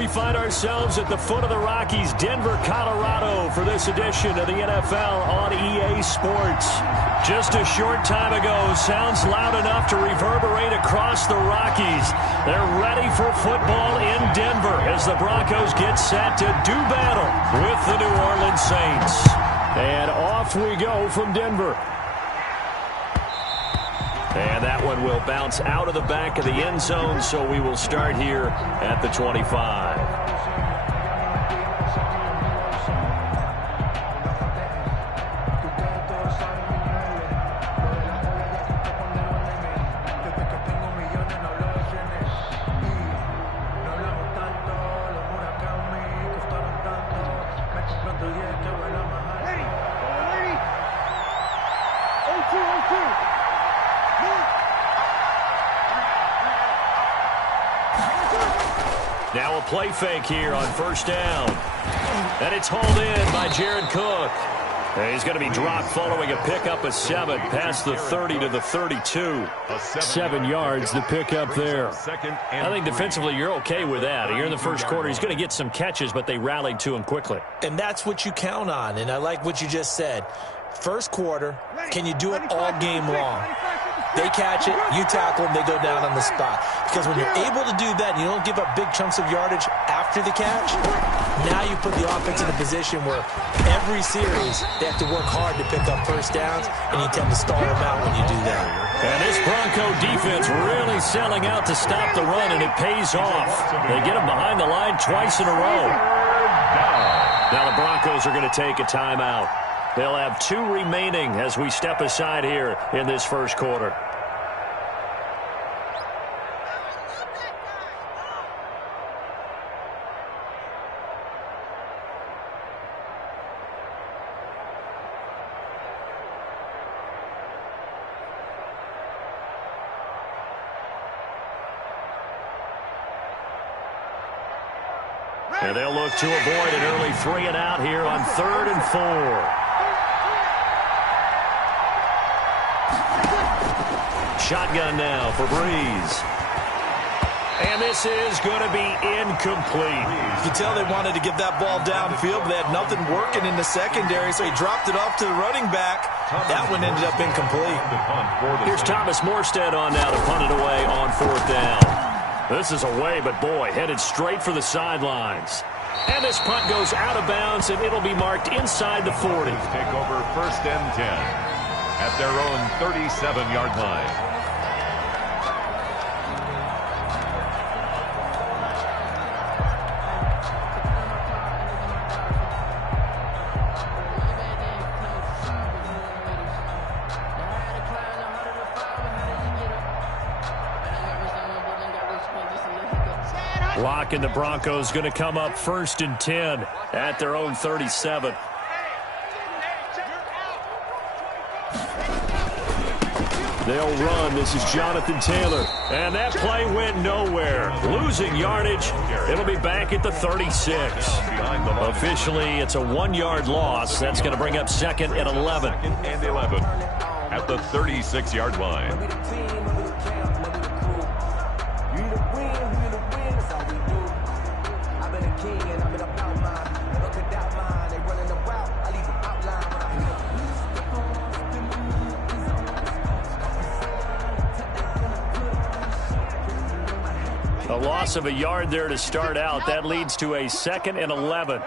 we find ourselves at the foot of the Rockies, Denver, Colorado, for this edition of the NFL on EA Sports. Just a short time ago, sounds loud enough to reverberate across the Rockies. They're ready for football in Denver as the Broncos get set to do battle with the New Orleans Saints. And off we go from Denver. And that one will bounce out of the back of the end zone, so we will start here at the 25. Now a play fake here on first down. And it's hauled in by Jared Cook. And he's going to be dropped following a pickup of 7 past the 30 to the 32. 7 yards, the pickup there. I think defensively you're okay with that. Here in the first quarter, he's going to get some catches, but they rallied to him quickly. And that's what you count on, and I like what you just said. First quarter, can you do it all game long? They catch it, you tackle them, they go down on the spot. Because when you're able to do that and you don't give up big chunks of yardage after the catch, now you put the offense in a position where every series they have to work hard to pick up first downs, and you tend to stall them out when you do that. And this Bronco defense really selling out to stop the run, and it pays off. They get them behind the line twice in a row. Now the Broncos are going to take a timeout. They'll have 2 remaining as we step aside here in this first quarter. And they'll look to avoid an early 3 and out here on 3rd and 4. Shotgun now for Breeze. And this is going to be incomplete. You can tell they wanted to get that ball downfield, but they had nothing working in the secondary, so he dropped it off to the running back. That one ended up incomplete. Here's Thomas Morstead on now to punt it away on 4th down. This is away, but boy, headed straight for the sidelines. And this punt goes out of bounds, and it'll be marked inside the 40. Take over 1st and 10 at their own 37-yard line. Locke and the Broncos going to come up 1st and 10 at their own 37. They'll run. This is Jonathan Taylor. And that play went nowhere. Losing yardage. It'll be back at the 36. Officially, it's a 1-yard loss. That's going to bring up 2nd and 11. 2nd and 11 at the 36-yard line. A loss of a yard there to start out. That leads to a 2nd and 11.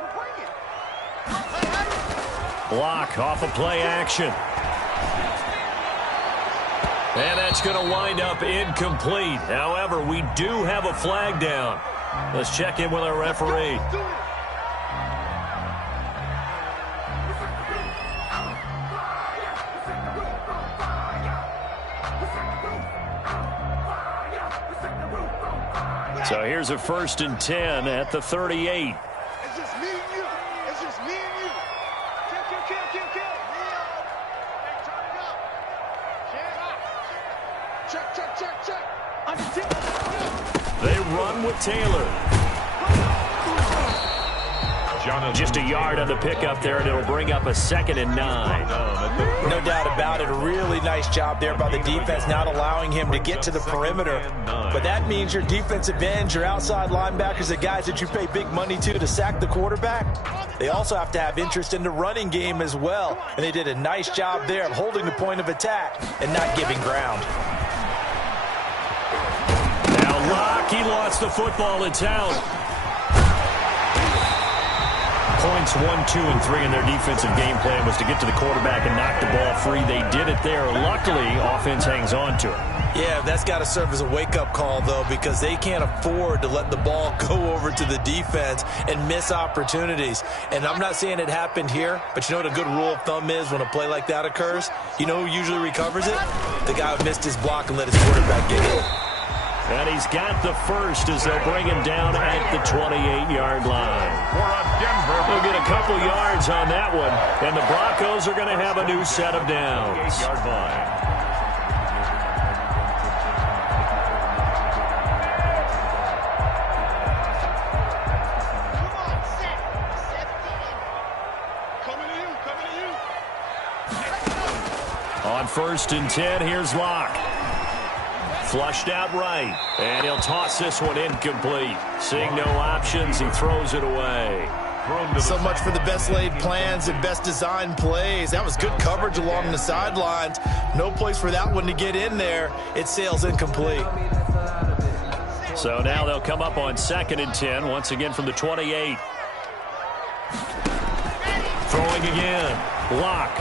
Block off of play action. And that's going to wind up incomplete. However, we do have a flag down. Let's check in with our referee. So here's a 1st and 10 at the 38. It's just me and you. It's just me and you. Kill. Hey, turn it up. Check. They run with Taylor. Just a yard on the pickup there, and it'll bring up a 2nd and 9. No doubt about it. A really nice job there by the defense, not allowing him to get to the perimeter. But that means your defensive ends, your outside linebackers, the guys that you pay big money to sack the quarterback, they also have to have interest in the running game as well. And they did a nice job there of holding the point of attack and not giving ground. Now Locke, he lost the football. It's out. Points 1, 2, and 3 in their defensive game plan was to get to the quarterback and knock the ball free. They did it there. Luckily, offense hangs on to it. Yeah, that's got to serve as a wake-up call, though, because they can't afford to let the ball go over to the defense and miss opportunities. And I'm not saying it happened here, but you know what a good rule of thumb is when a play like that occurs? You know who usually recovers it? The guy who missed his block and let his quarterback get it. And he's got the first as they'll bring him down at the 28-yard line. They'll get a couple yards on that one, and the Broncos are going to have a new set of downs. On 1st and 10, here's Locke. Flushed out right, and he'll toss this one incomplete. Seeing no options, he throws it away. So much for the best laid plans and best designed plays. That was good coverage along the sidelines. No place for that one to get in there. It sails incomplete. So now they'll come up on 2nd and 10, once again from the 28. Throwing again, Locke.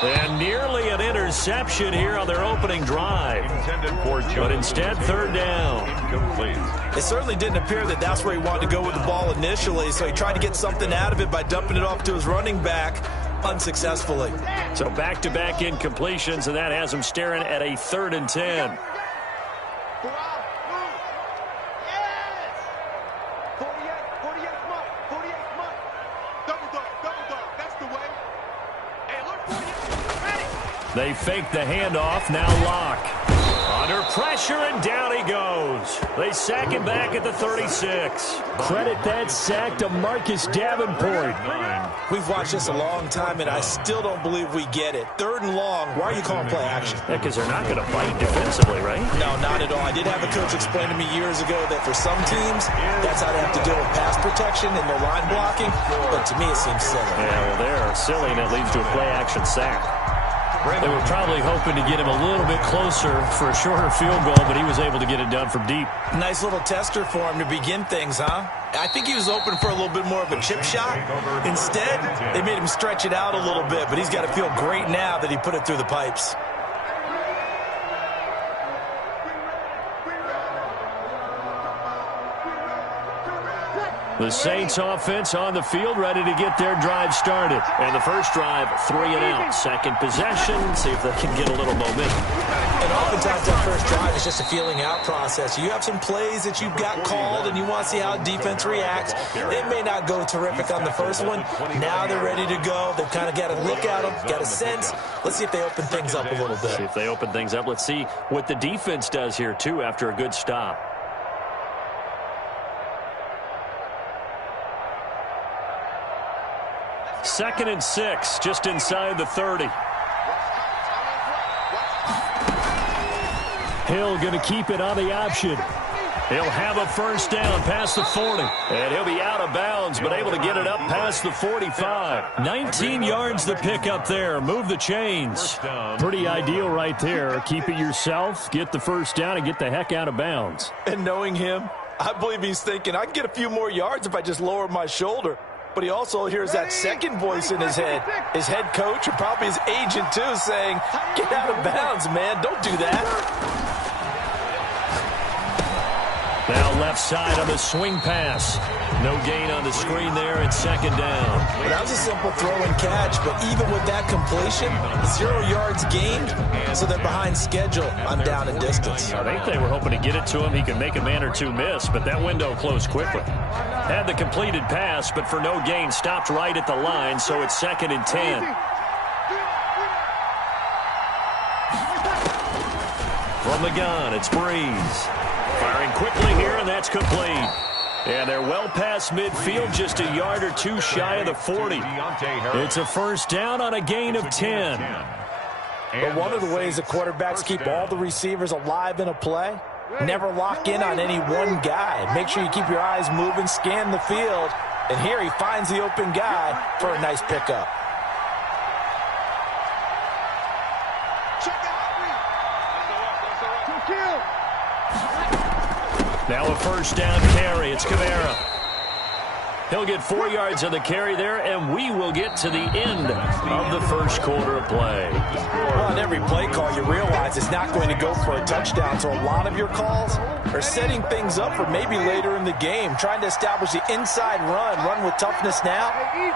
And nearly an interception here on their opening drive. But instead, 3rd down. It certainly didn't appear that that's where he wanted to go with the ball initially, so he tried to get something out of it by dumping it off to his running back unsuccessfully. So back-to-back incompletions, and that has him staring at a 3rd and 10. They fake the handoff, now Locke. Under pressure, and down he goes. They sack him back at the 36. Credit that sack to Marcus Davenport. We've watched this a long time, and I still don't believe we get it. 3rd and long, why are you calling play action? Yeah, because they're not going to fight defensively, right? No, not at all. I did have a coach explain to me years ago that for some teams, that's how they have to deal with pass protection and their line blocking. But to me, it seems silly. Yeah, well, they're silly, and it leads to a play action sack. They were probably hoping to get him a little bit closer for a shorter field goal, but he was able to get it done from deep. Nice little tester for him to begin things, huh? I think he was open for a little bit more of a chip shot. Instead, they made him stretch it out a little bit, but he's got to feel great now that he put it through the pipes. The Saints offense on the field, ready to get their drive started. And the first drive, 3 and out. Second possession, see if they can get a little momentum. And oftentimes that first drive is just a feeling out process. You have some plays that you've got called and you want to see how defense reacts. It may not go terrific on the first one. Now they're ready to go. They've kind of got a look at them, got a sense. Let's see if they open things up a little bit. See if they open things up. Let's see what the defense does here, too, after a good stop. Second and 6, just inside the 30. Hill going to keep it on the option. He'll have a first down past the 40. And he'll be out of bounds, but able to get it up past the 45. 19 yards to pick up there. Move the chains. Pretty ideal right there. Keep it yourself, get the first down, and get the heck out of bounds. And knowing him, I believe he's thinking, I can get a few more yards if I just lower my shoulder. But he also hears that second voice in his head coach, or probably his agent too, saying, get out of bounds, man. Don't do that. Now left side on the swing pass. No gain on the screen there, and 2nd down. Well, that was a simple throw and catch, but even with that completion, 0 yards gained, so they're behind schedule on down and distance. I think they were hoping to get it to him. He could make a man or two miss, but that window closed quickly. Had the completed pass, but for no gain, stopped right at the line, so it's 2nd and 10. From the gun, it's Breeze. Firing quickly here, and that's complete. And they're well past midfield, just a yard or two shy of the 40. It's a first down on a gain of 10. But one of the ways the quarterbacks keep all the receivers alive in a play, never lock in on any one guy. Make sure you keep your eyes moving, scan the field, and here he finds the open guy for a nice pickup. Now a first down carry. It's Kamara. He'll get 4 yards on the carry there, and we will get to the end of the first quarter of play. Well, on every play call, you realize it's not going to go for a touchdown, so a lot of your calls are setting things up for maybe later in the game, trying to establish the inside run with toughness now,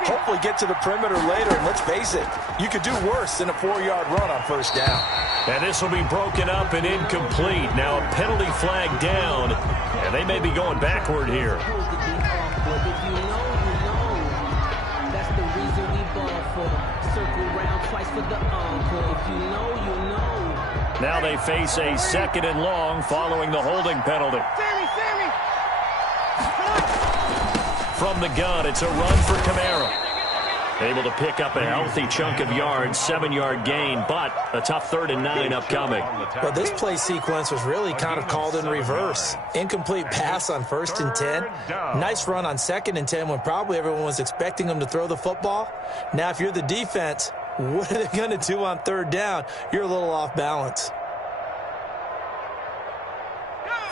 hopefully get to the perimeter later, and let's face it, you could do worse than a 4-yard run on first down. And this will be broken up and incomplete. Now a penalty flag down, and they may be going backward here. Now they face a 2nd and long following the holding penalty. From the gun, it's a run for Kamara. Able to pick up a healthy chunk of yards, 7-yard gain, but a tough 3rd and 9 upcoming. Well, this play sequence was really kind of called in reverse. Incomplete pass on 1st and 10. Nice run on 2nd and 10 when probably everyone was expecting them to throw the football. Now, if you're the defense, what are they going to do on 3rd down? You're a little off balance.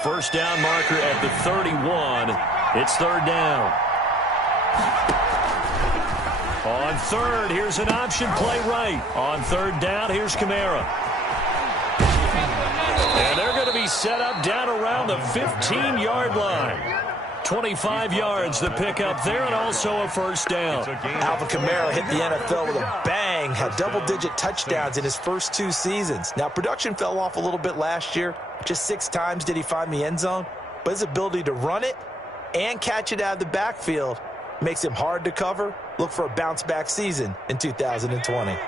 First down marker at the 31. It's 3rd down. On 3rd, here's an option play right. On 3rd down, here's Kamara. And they're going to be set up down around the 15-yard line. 25 yards the pickup there, and also a first down. Alvin Kamara hit the NFL with a bang, had double-digit touchdowns in his first 2 seasons. Now, production fell off a little bit last year. Just 6 times did he find the end zone. But his ability to run it and catch it out of the backfield makes him hard to cover. Look for a bounce-back season in 2020.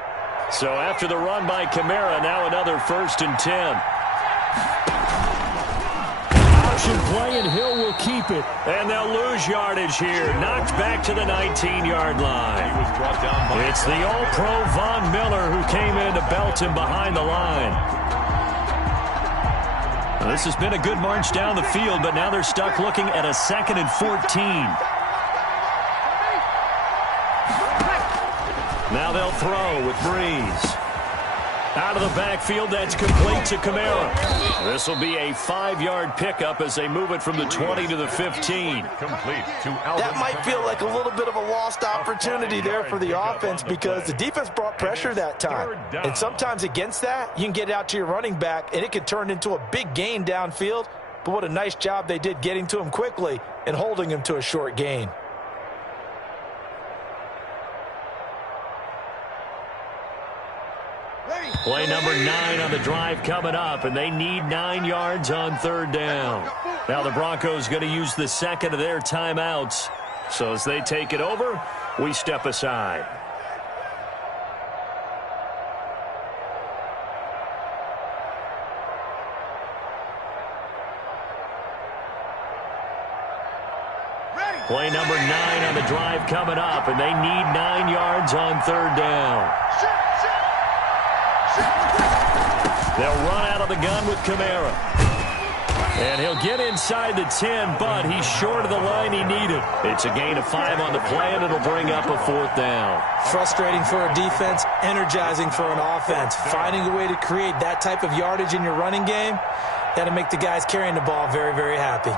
So after the run by Kamara, now another 1st and 10. Option play, and Hill will keep it. And they'll lose yardage here. Knocked back to the 19-yard line. It's the All-Pro Von Miller who came in to belt him behind the line. Well, this has been a good march down the field, but now they're stuck looking at a 2nd and 14. Now they'll throw with Breeze. Out of the backfield, that's complete to Kamara. This will be a 5-yard pickup as they move it from the 20 to the 15. That might feel like a little bit of a lost opportunity there for the offense because the defense brought pressure that time. And sometimes against that, you can get out to your running back, and it could turn into a big gain downfield. But what a nice job they did getting to him quickly and holding him to a short gain. Play number 9 on the drive coming up, and they need 9 yards on 3rd down. Now the Broncos going to use the 2nd of their timeouts. So as they take it over, we step aside. Play number 9 on the drive coming up, and they need 9 yards on 3rd down. They'll run out of the gun with Kamara. And he'll get inside the 10, but he's short of the line he needed. It's a gain of 5 on the play, and it'll bring up a 4th down. Frustrating for a defense, energizing for an offense. Finding a way to create that type of yardage in your running game, that'll make the guys carrying the ball very, very happy.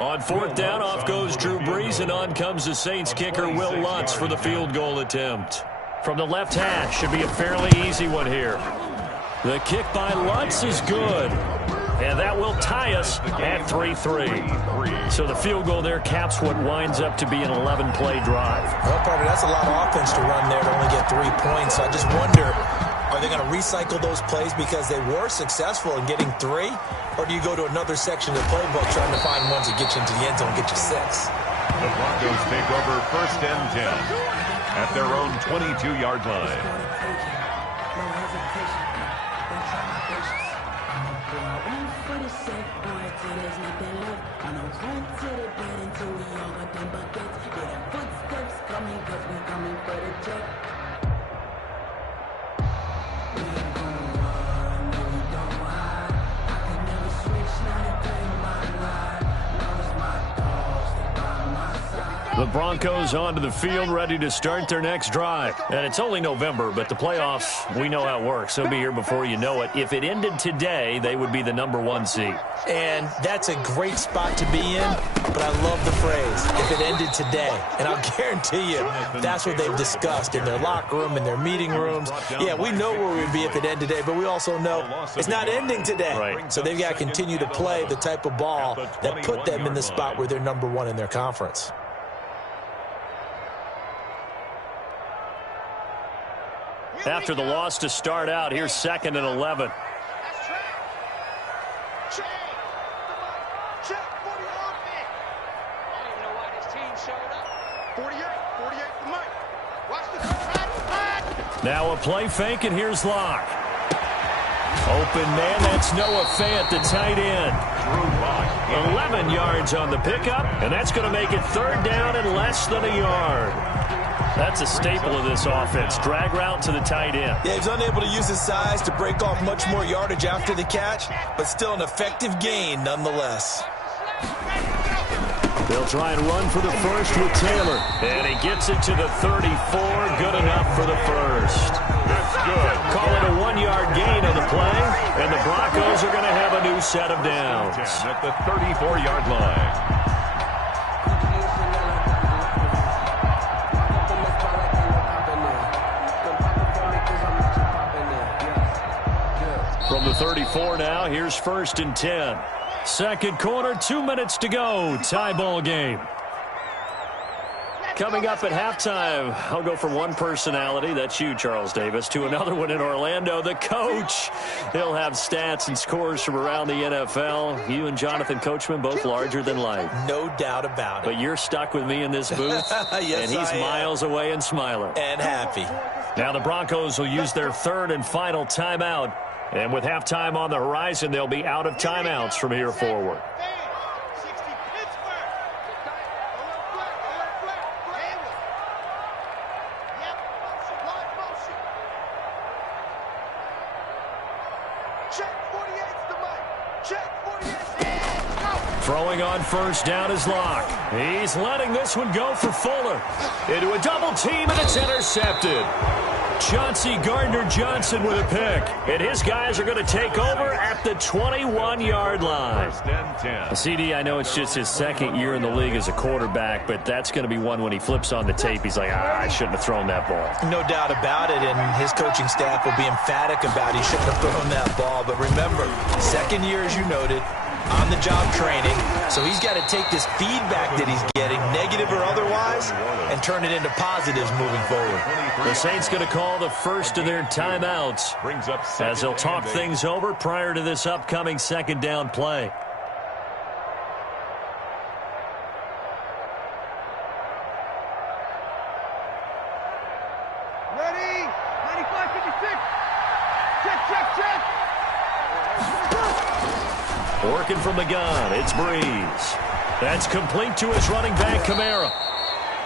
On 4th down, off goes Drew Brees, and on comes the Saints kicker, Will Lutz, for the field goal attempt. From the left hash, should be a fairly easy one here. The kick by Lutz is good, and that will tie us at 3-3. So the field goal there caps what winds up to be an 11-play drive. Well, partner, that's a lot of offense to run there to only get 3 points. So I just wonder, are they going to recycle those plays because they were successful in getting 3? Or do you go to another section of the playbook trying to find ones that get you into the end zone and get you 6? The Broncos take over 1st and 10 at their own 22-yard line. The Broncos onto the field, ready to start their next drive. And it's only November, but the playoffs, we know how it works. They'll be here before you know it. If it ended today, they would be the #1 seed. And that's a great spot to be in, but I love the phrase, if it ended today. And I'll guarantee you, that's what they've discussed in their locker room, in their meeting rooms. Yeah, we know where we would be if it ended today, but we also know it's not ending today. Right. So they've got to continue to play the type of ball that put them in the spot where they're #1 in their conference. After the loss to start out, here's 2nd and 11. Now a play fake, and here's Locke. Open man, that's Noah Fant, the tight end. 11 yards on the pickup, and that's going to make it 3rd down and less than a yard. That's a staple of this offense. Drag route to the tight end. Yeah, he's unable to use his size to break off much more yardage after the catch, but still an effective gain nonetheless. They'll try and run for the first with Taylor. And he gets it to the 34. Good enough for the first. That's good. Call it a 1-yard gain on the play, and the Broncos are going to have a new set of downs. At the 34-yard line. From the 34 now, here's 1st and 10. Second quarter, 2 minutes to go. Tie ball game. Coming up at halftime, I'll go from one personality, that's you, Charles Davis, to another one in Orlando, the coach. He'll have stats and scores from around the NFL. You and Jonathan Coachman, both larger than life. No doubt about it. But you're stuck with me in this booth, yes, and he's miles away and smiling. And happy. Now the Broncos will use their 3rd and final timeout. And with halftime on the horizon, they'll be out of timeouts from here forward. Throwing on 1st down is Locke. He's letting this one go for Fuller. Into a double team, and it's intercepted. Chauncey Gardner-Johnson with a pick. And his guys are going to take over at the 21-yard line. 1st and 10. CD, I know it's just his 2nd year in the league as a quarterback, but that's going to be one when he flips on the tape. He's like, I shouldn't have thrown that ball. No doubt about it, and his coaching staff will be emphatic about he shouldn't have thrown that ball. But remember, 2nd year, as you noted, on-the-job training. So he's got to take this feedback that he's getting, negative or otherwise, and turn it into positives moving forward. The Saints going to call the first of their timeouts as they'll talk things over prior to this upcoming 2nd down play. Ready? 95-56. Check. Working from the gun, it's Breeze. That's complete to his running back, Kamara.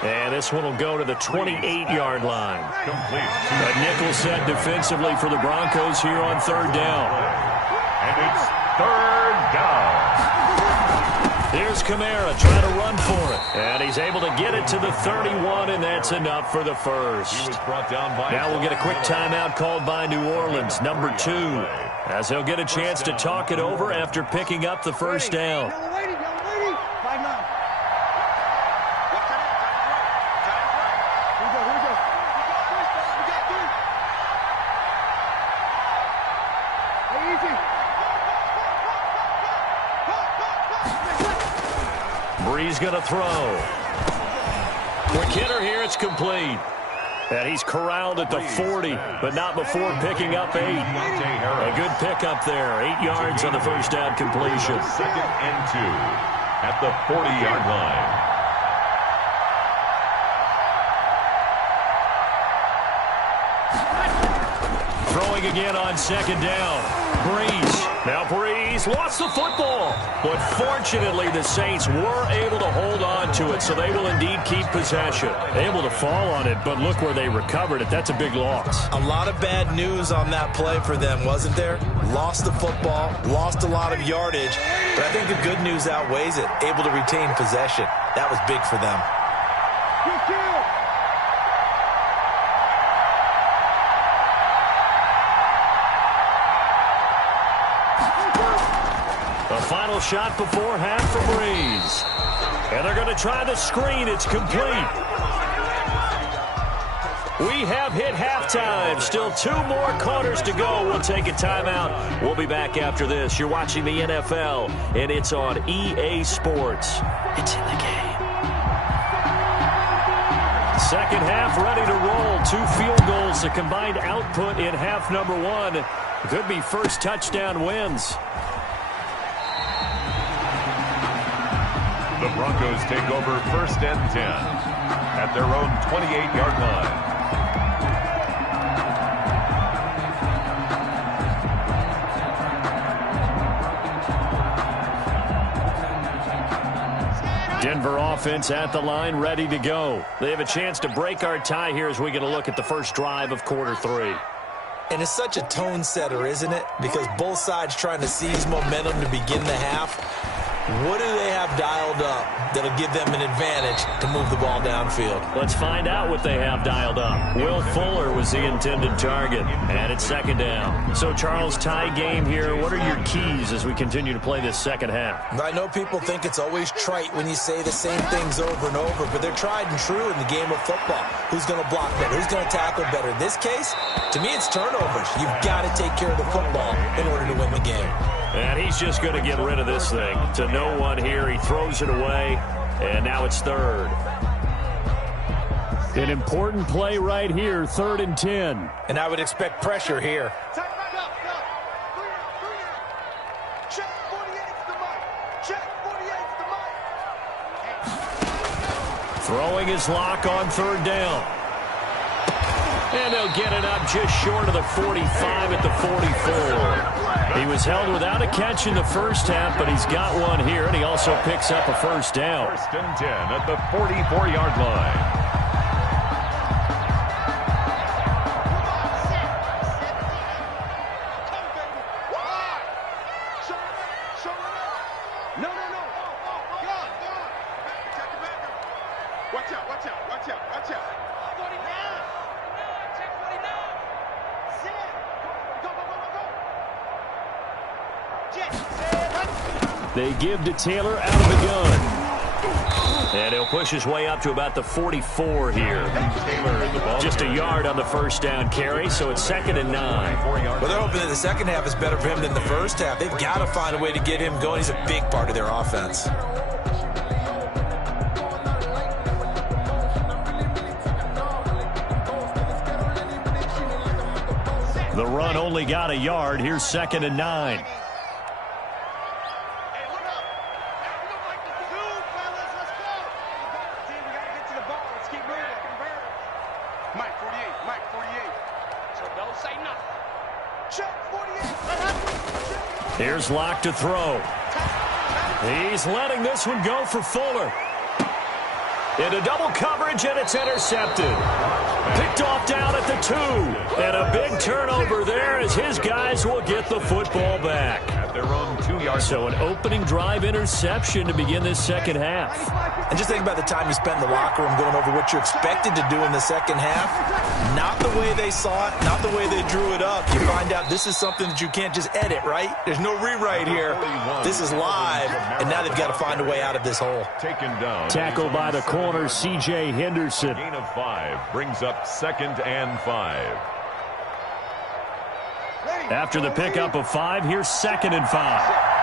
And this one will go to the 28-yard line. Complete. A nickel set defensively for the Broncos here on 3rd down. And it's 3rd down. Here's Kamara trying to run for it. And he's able to get it to the 31, and that's enough for the first. He was brought down by Now we'll get a quick timeout called by New Orleans, number 2, as they'll get a chance to talk it over after picking up the 1st down. Young lady. 5-9. Breeze going to throw. Quick hitter here, it's complete. And he's corralled at the 40, but not before picking up 8. A good pickup there. 8 yards on the 1st down completion. 2nd and 2 at the 40-yard line. throwing again on second down. Breeze. Now Breeze lost the football. But fortunately, the Saints were able to hold on to it, so they will indeed keep possession. Able to fall on it, but look where they recovered it. That's a big loss. A lot of bad news on that play for them, wasn't there? Lost the football, lost a lot of yardage, but I think the good news outweighs it. Able to retain possession. That was big for them. The final shot before half for Breeze. And they're going to try the screen. It's complete. We have hit halftime. Still 2 more quarters to go. We'll take a timeout. We'll be back after this. You're watching the NFL, and it's on EA Sports. It's in the game. Second half ready to roll. 2 field goals. The combined output in half number 1. Could be first touchdown wins. The Broncos take over 1st and 10 at their own 28-yard line. Denver offense at the line, ready to go. They have a chance to break our tie here as we get a look at the first drive of quarter 3. And it's such a tone setter, isn't it? Because both sides trying to seize momentum to begin the half. What do they have dialed up that'll give them an advantage to move the ball downfield? Let's find out what they have dialed up. Will Fuller was the intended target, and it's second down. So, Charles, tie game here. What are your keys as we continue to play this second half? I know people think it's always trite when you say the same things over and over, but they're tried and true in the game of football. Who's going to block better? Who's going to tackle better? In this case, to me, it's turnovers. You've got to take care of the football in order to win the game. And he's just going to get rid of this thing to no one here. He throws it away, and now it's third. An important play right here, 3rd and 10. And I would expect pressure here. Check 48's the mic. Check 48's the mic. Throwing his lock on 3rd down. And they'll get it up just short of the 45 at the 44. He was held without a catch in the first half, but he's got one here, and he also picks up a first down. 1st and 10 at the 44-yard line. They give to Taylor out of the gun. And he'll push his way up to about the 44 here. Just a yard on the first down carry, so it's 2nd and 9. Well, they're hoping that the second half is better for him than the first half. They've got to find a way to get him going. He's a big part of their offense. The run only got a yard. Here's 2nd and 9. Here's Locke to throw. He's letting this one go for Fuller. Into double coverage, and it's intercepted. Picked off down at the 2. And a big turnover there as his guys will get the football back. At their own 2-yard. So an opening drive interception to begin this second half. And just think about the time you spent in the locker room going over what you're expected to do in the second half. Not the way they saw it, not the way they drew it up. You find out this is something that you can't just edit, right? There's no rewrite here. This is live, and now they've got to find a way out of this hole. Taken down. Tackle by the corner, C.J. Henderson. Gain of 5 brings up 2nd and 5. After the pickup of 5, here's 2nd and 5.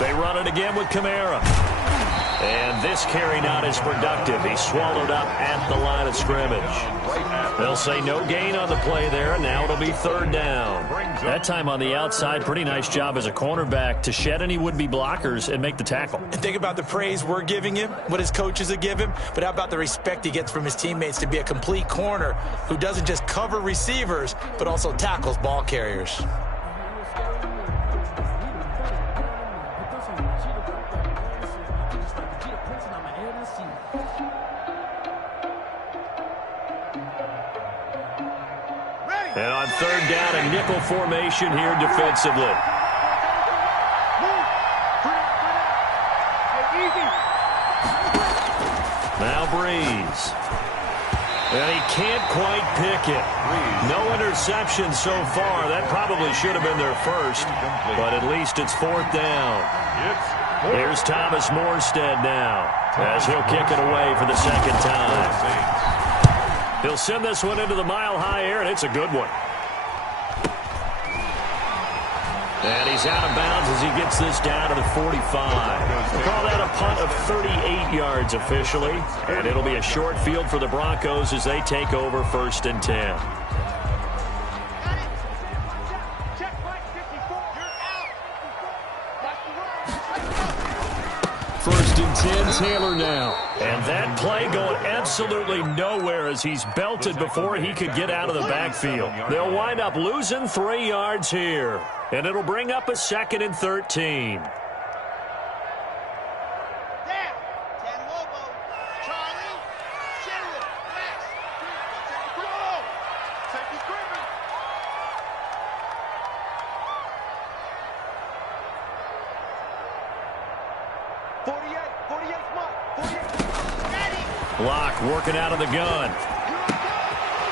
They run it again with Kamara. And this carry not as productive. He swallowed up at the line of scrimmage. They'll say no gain on the play there, and now it'll be third down. That time on the outside, pretty nice job as a cornerback to shed any would-be blockers and make the tackle. And think about the praise we're giving him, what his coaches have given him, but how about the respect he gets from his teammates to be a complete corner who doesn't just cover receivers, but also tackles ball carriers. And on third down, a nickel formation here defensively. Now Breeze. And he can't quite pick it. No interception so far. That probably should have been their first, but at least it's fourth down. Here's Thomas Morstead now, as he'll kick it away for the second time. He'll send this one into the mile-high air, and it's a good one. And he's out of bounds as he gets this down to the 45. We'll call that a punt of 38 yards officially, and it'll be a short field for the Broncos as they take over 1st and 10. First and 10, Taylor now. And that play going absolutely nowhere as he's belted before he could get out of the backfield. They'll wind up losing 3 yards here. And it'll bring up a 2nd and 13. Locke working out of the gun.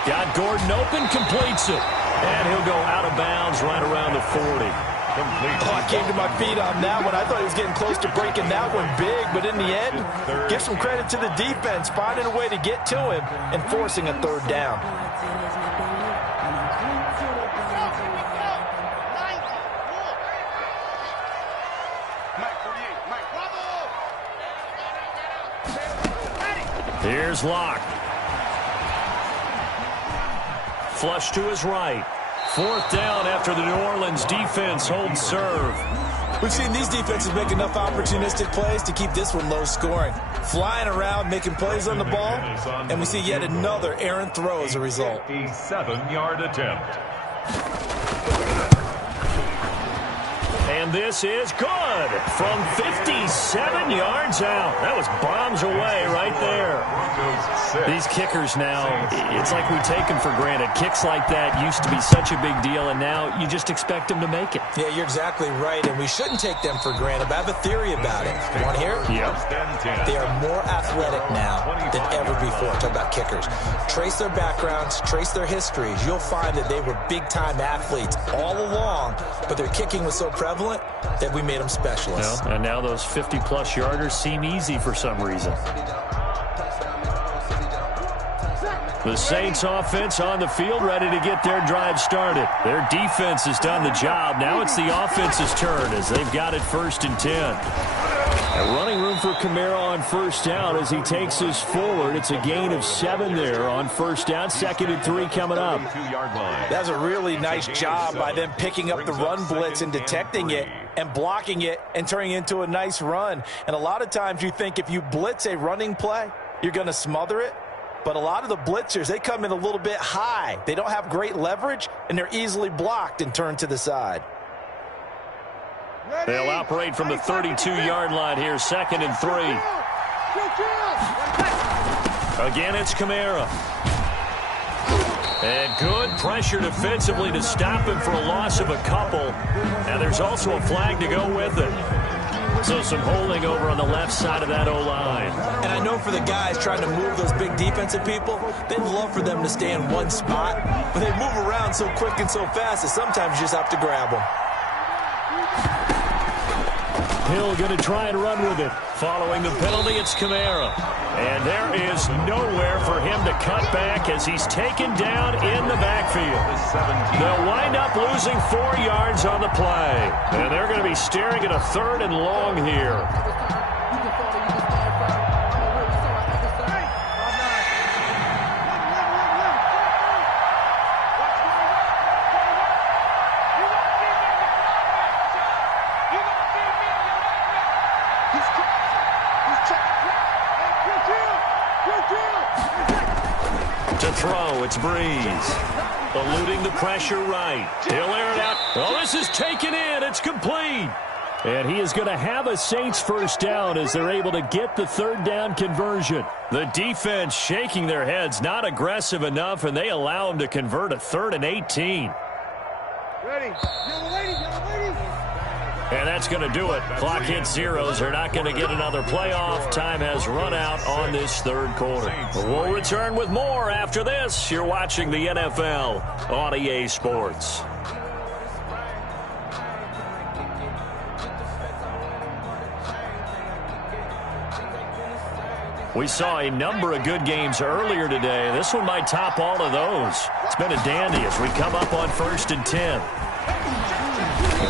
Got Gordon open, completes it. And he'll go out of bounds right around the 40. I came to my feet on that one. I thought he was getting close to breaking that one big, but in the end, give some credit to the defense, finding a way to get to him and forcing a third down. Here's Locke. Flush to his right. Fourth down after the New Orleans defense holds serve. We've seen these defenses make enough opportunistic plays to keep this one low scoring. Flying around, making plays on the ball, and we see yet another errant throw as a result. A 7-yard attempt. And this is good from 57 yards out. That was bombs away right there. These kickers now, it's like we take them for granted. Kicks like that used to be such a big deal, and now you just expect them to make it. Yeah, you're exactly right, and we shouldn't take them for granted. But I have a theory about it. You want to hear it? Yep. They are more athletic now than ever before. Talk about kickers. Trace their backgrounds, trace their histories. You'll find that they were big-time athletes all along, but their kicking was so prevalent that we made them specialists. Well, and now those 50-plus yarders seem easy for some reason. The Saints offense on the field ready to get their drive started. Their defense has done the job. Now it's the offense's turn as they've got it 1st and 10. A running room for Kamara on first down as he takes us forward. It's a gain of 7 there on first down. 2nd and 3 coming up. That's a really nice job by them picking up the run blitz and detecting it and blocking it and turning it into a nice run. And a lot of times you think if you blitz a running play, you're going to smother it. But a lot of the blitzers, they come in a little bit high. They don't have great leverage, and they're easily blocked and turned to the side. They'll operate from the 32-yard line here, 2nd and 3. Again, it's Kamara. And good pressure defensively to stop him for a loss of a couple. And there's also a flag to go with it. So some holding over on the left side of that O-line. And I know for the guys trying to move those big defensive people, they'd love for them to stay in one spot. But they move around so quick and so fast that sometimes you just have to grab them. Hill going to try and run with it. Following the penalty, it's Kamara. And there is nowhere for him to cut back as he's taken down in the backfield. They'll wind up losing 4 yards on the play. And they're going to be staring at a 3rd and long here. To throw, it's Breeze. Eluding the pressure right. He'll air it out. Oh, this is taken in. It's complete. And he is going to have a Saints first down as they're able to get the third down conversion. The defense shaking their heads, not aggressive enough, and they allow him to convert a 3rd and 18. Ready. And that's going to do it. Clock hits zeros. They're not going to get another playoff. Time has run out on this third quarter. We'll return with more after this. You're watching the NFL on EA Sports. We saw a number of good games earlier today. This one might top all of those. It's been a dandy as we come up on 1st and 10.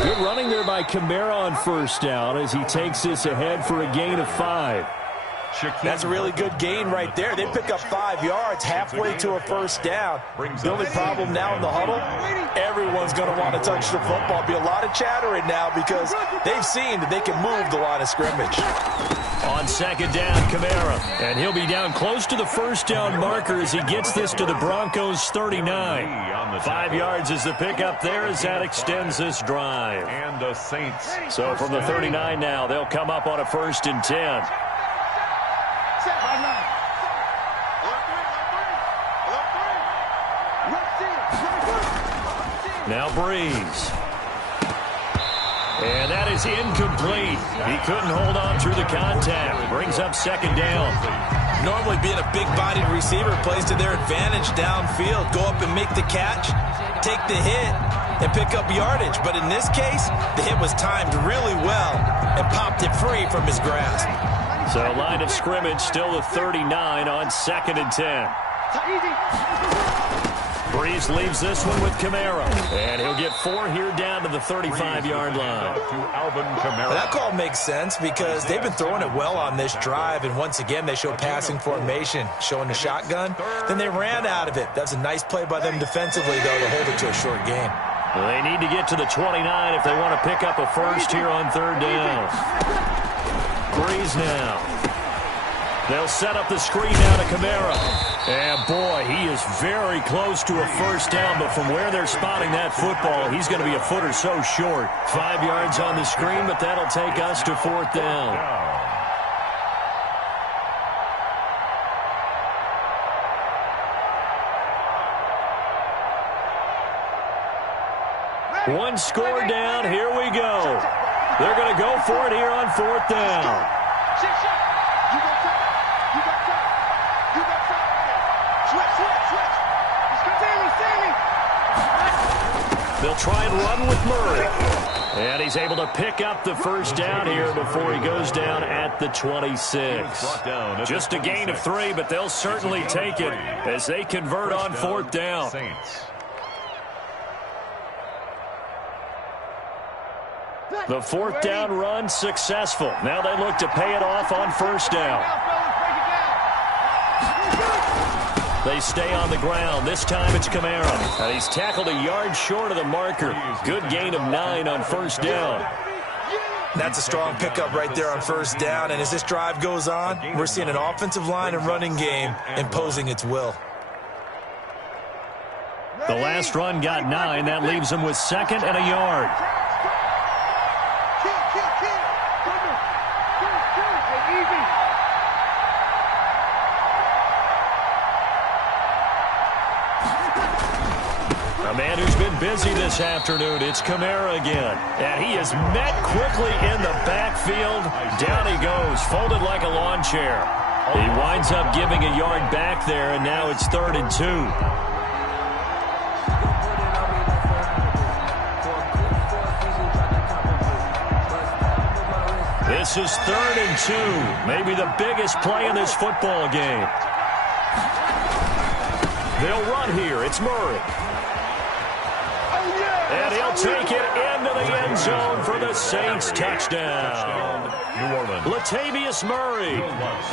Good running there by Kamara on first down as he takes this ahead for a gain of 5. That's a really good gain right there. They pick up 5 yards halfway to a first down. The only problem now in the huddle, everyone's going to want to touch the football. Be a lot of chattering now because they've seen that they can move the line of scrimmage. On 2nd down, Kamara. And he'll be down close to the first down marker as he gets this to the Broncos 39. 5 yards is the pickup there as that extends this drive. And the Saints. So from the 39 now, they'll come up on a 1st and 10. Now Breeze. And that is incomplete. He couldn't hold on through the contact. Brings up 2nd down. Normally being a big-bodied receiver plays to their advantage downfield. Go up and make the catch, take the hit, and pick up yardage. But in this case, the hit was timed really well and popped it free from his grasp. So line of scrimmage still the 39 on 2nd and 10. Breeze leaves this one with Kamara. And he'll get 4 here down to the 35-yard line. To Alvin Kamara. That call makes sense because they've been throwing it well on this drive. And once again, they show passing formation, showing the shotgun. Then they ran out of it. That's a nice play by them defensively, though, to hold it to a short gain. They need to get to the 29 if they want to pick up a first here on 3rd down. Breeze now. They'll set up the screen now to Kamara. And, boy, he is very close to a first down, but from where they're spotting that football, he's going to be a foot or so short. 5 yards on the screen, but that'll take us to 4th down. One score down. Here we go. They're going to go for it here on 4th down. They'll try and run with Murray. And he's able to pick up the first down here before he goes down at the 26. Just a gain of 3, but they'll certainly take it as they convert on 4th down. The 4th down run successful. Now they look to pay it off on 1st down. They stay on the ground. This time it's Kamara. And he's tackled a yard short of the marker. Good gain of 9 on 1st down. That's a strong pickup right there on 1st down. And as this drive goes on, we're seeing an offensive line and running game imposing its will. The last run got 9. That leaves him with 2nd and a yard. A man who's been busy this afternoon, it's Kamara again. And he is met quickly in the backfield. Down he goes, folded like a lawn chair. He winds up giving a yard back there, and now it's 3rd and 2. This is 3rd and 2. Maybe the biggest play in this football game. They'll run here. It's Murray. And he'll take it into the end zone for the Saints touchdown. New Orleans. Latavius Murray,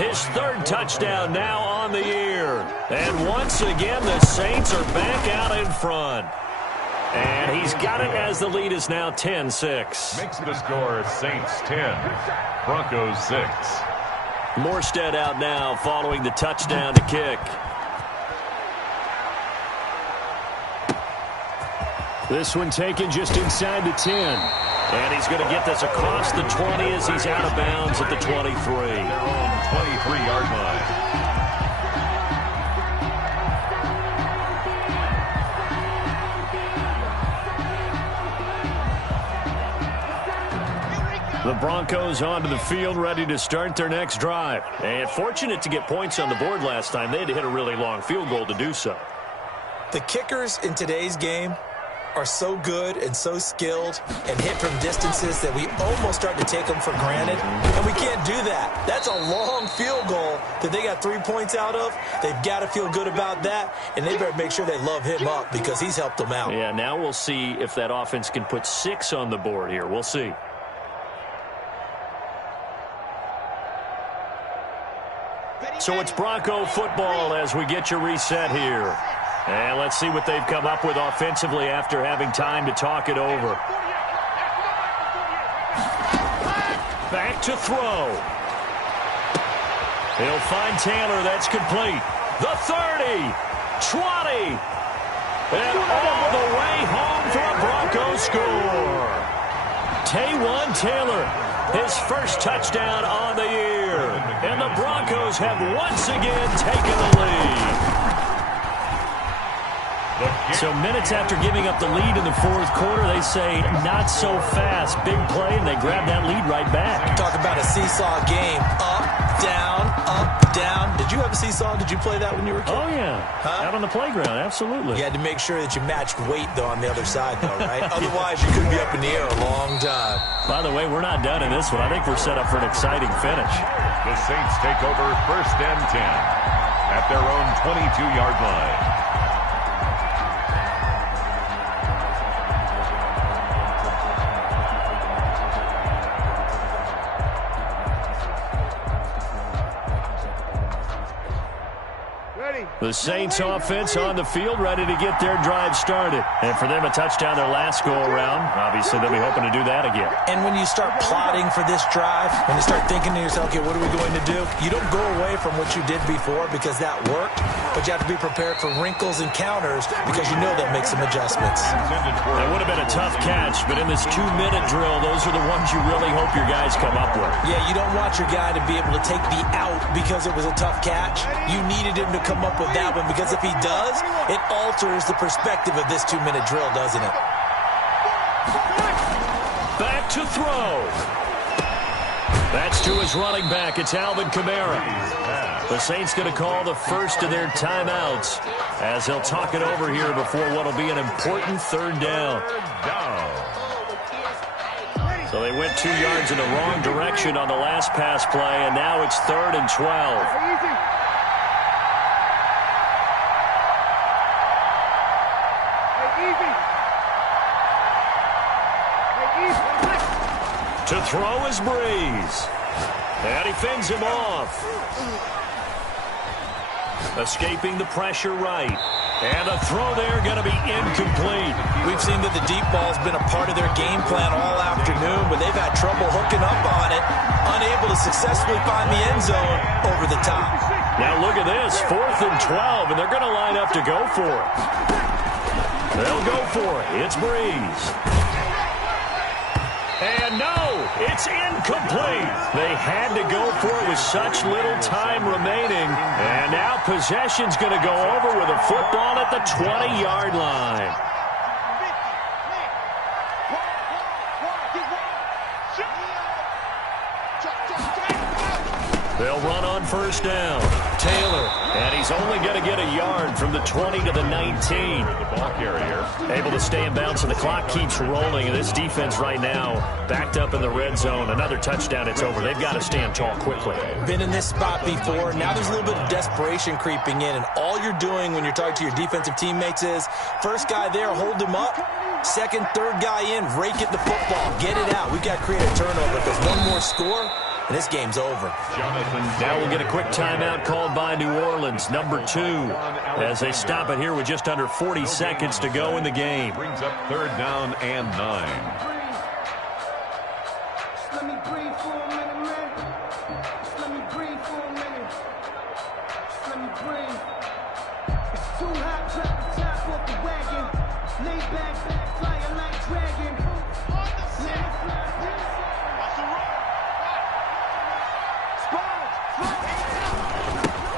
his 3rd touchdown now on the year. And once again, the Saints are back out in front. And he's got it as the lead is now 10-6. Makes the score Saints 10, Broncos 6. Morstead out now following the touchdown to kick. This one taken just inside the 10. And he's going to get this across the 20 as he's out of bounds at the 23. Their own 23-yard line. The Broncos onto the field, ready to start their next drive. And fortunate to get points on the board last time. They had to hit a really long field goal to do so. The kickers in today's game are so good and so skilled and hit from distances that we almost start to take them for granted. And we can't do that. That's a long field goal that they got 3 points out of. They've got to feel good about that, and they better make sure they love him up because he's helped them out. Yeah, now we'll see if that offense can put 6 on the board here. We'll see. So it's Bronco football as we get your reset here. And let's see what they've come up with offensively after having time to talk it over. Back to throw. He'll find Taylor. That's complete. The 30, 20, and all the way home for a Broncos score. Taywan Taylor, his first touchdown on the year. And the Broncos have once again taken the lead. So minutes after giving up the lead in the fourth quarter, they say not so fast. Big play, and they grab that lead right back. Talk about a seesaw game. Up, down, up, down. Did you have a seesaw? Did you play that when you were a kid? Oh, yeah. Huh? Out on the playground, absolutely. You had to make sure that you matched weight, though, on the other side, though, right? Otherwise, you could be up in the air a long time. By the way, we're not done in this one. I think we're set up for an exciting finish. The Saints take over 1st and 10 at their own 22-yard line. The Saints offense on the field, ready to get their drive started. And for them, a touchdown their last go-around. Obviously, they'll be hoping to do that again. And when you start plotting for this drive, when you start thinking to yourself, okay, what are we going to do? You don't go away from what you did before because that worked, but you have to be prepared for wrinkles and counters because you know they'll make some adjustments. That would have been a tough catch, but in this 2-minute drill, those are the ones you really hope your guys come up with. Yeah, you don't want your guy to be able to take the out because it was a tough catch. You needed him to come up with that one because if he does, it alters the perspective of this 2-minute drill, doesn't it? Back to throw. That's to his running back. It's Alvin Kamara. The Saints going to call the first of their timeouts as they'll talk it over here before what will be an important 3rd down. So they went 2 yards in the wrong direction on the last pass play, and now it's 3rd and 12. To throw is Breeze. And he fends him off. Escaping the pressure right. And a throw there going to be incomplete. We've seen that the deep ball's been a part of their game plan all afternoon, but they've had trouble hooking up on it, unable to successfully find the end zone over the top. Now look at this, 4th and 12, and they're going to line up to go for it. They'll go for it. It's Breeze. And no, it's incomplete. They had to go for it with such little time remaining. And now possession's going to go over with a football at the 20-yard line. They'll run on 1st down. Taylor, and he's only going to get a yard from the 20 to the 19. The ball carrier. Able to stay in bounds, and the clock keeps rolling. And this defense right now backed up in the red zone. Another touchdown, it's over. They've got to stand tall quickly. Been in this spot before. Now there's a little bit of desperation creeping in, and all you're doing when you're talking to your defensive teammates is first guy there, hold him up. Second, third guy in, rake at the football. Get it out. We've got to create a turnover. If there's one more score, and this game's over. Now we'll get a quick timeout called by New Orleans, number 2, as they stop it here with just under 40 seconds to go in the game. Brings up 3rd down and 9. Let me breathe for a minute, man. Let me breathe for a minute. Let me breathe. It's too hot, drop the top off the wagon. Lay back, fly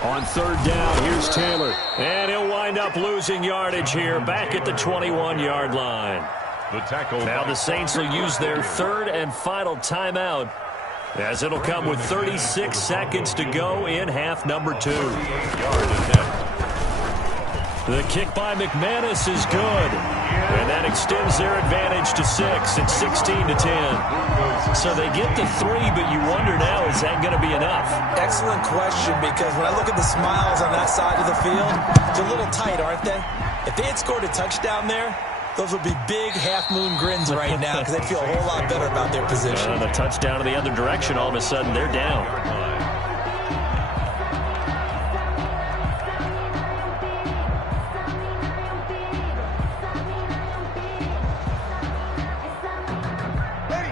On third down, here's Taylor. And he'll wind up losing yardage here, back at the 21-yard line. The tackle. Now the Saints will use their third and final timeout, as it'll come with 36 seconds to go in half number 2. The kick by McManus is good, and that extends their advantage to 6. It's 16-10. So they get the 3, but you wonder now, is that going to be enough? Excellent question, because when I look at the smiles on that side of the field, they're a little tight, aren't they? If they had scored a touchdown there, those would be big half-moon grins right now, because they'd feel a whole lot better about their position. The touchdown in the other direction, all of a sudden they're down.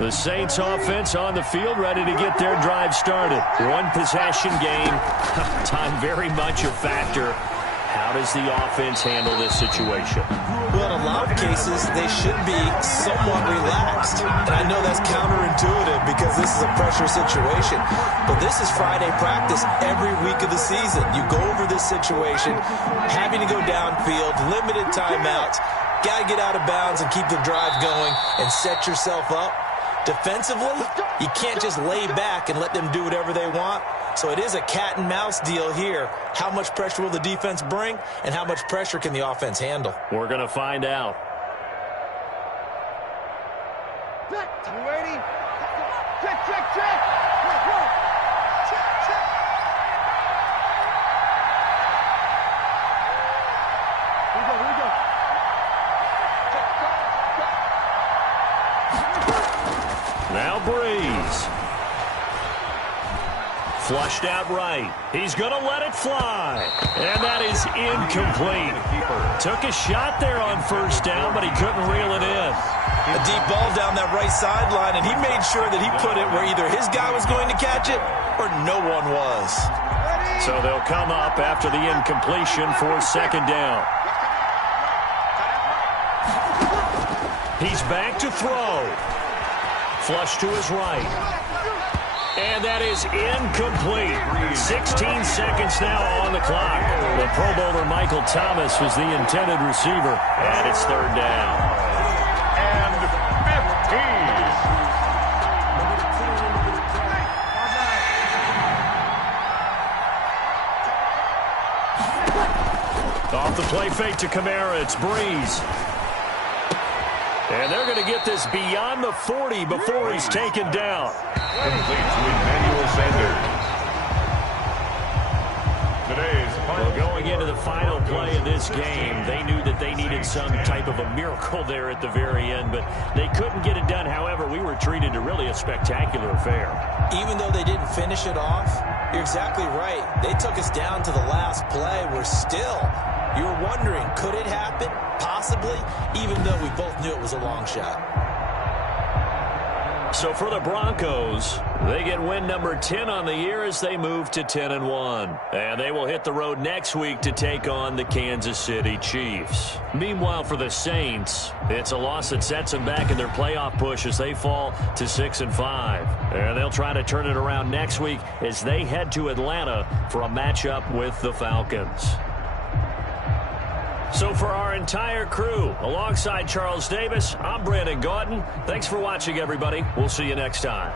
The Saints offense on the field, ready to get their drive started. One possession game. Time very much a factor. How does the offense handle this situation? Well, in a lot of cases, they should be somewhat relaxed. And I know that's counterintuitive because this is a pressure situation. But this is Friday practice every week of the season. You go over this situation, having to go downfield, limited timeouts, got to get out of bounds and keep the drive going and set yourself up. Defensively, you can't just lay back and let them do whatever they want. So it is a cat and mouse deal here. How much pressure will the defense bring, and how much pressure can the offense handle? We're going to find out. You waiting? Check, check, check. Check, check. Here we go, here we go. Now Breeze. Flushed out right. He's going to let it fly. And that is incomplete. Took a shot there on first down, but he couldn't reel it in. A deep ball down that right sideline, and he made sure that he put it where either his guy was going to catch it or no one was. So they'll come up after the incompletion for second down. He's back to throw. Flush to his right. And that is incomplete. 16 seconds now on the clock. The Pro Bowler Michael Thomas was the intended receiver. And it's third down. And 15. Off the play fake to Kamara, it's Breeze. And they're going to get this beyond the 40 before he's taken down. Complete to Emmanuel Sanders. Today's final. Well, going into the final play of this game, they knew that they needed some type of a miracle there at the very end, but they couldn't get it done. However, we were treated to really a spectacular affair. Even though they didn't finish it off, you're exactly right. They took us down to the last play. We're still, you were wondering, could it happen? Possibly, even though we both knew it was a long shot. So for the Broncos, they get win number 10 on the year as they move to 10-1. And they will hit the road next week to take on the Kansas City Chiefs. Meanwhile, for the Saints, it's a loss that sets them back in their playoff push as they fall to 6-5. And they'll try to turn it around next week as they head to Atlanta for a matchup with the Falcons. So for our entire crew, alongside Charles Davis, I'm Brandon Gaudin. Thanks for watching, everybody. We'll see you next time.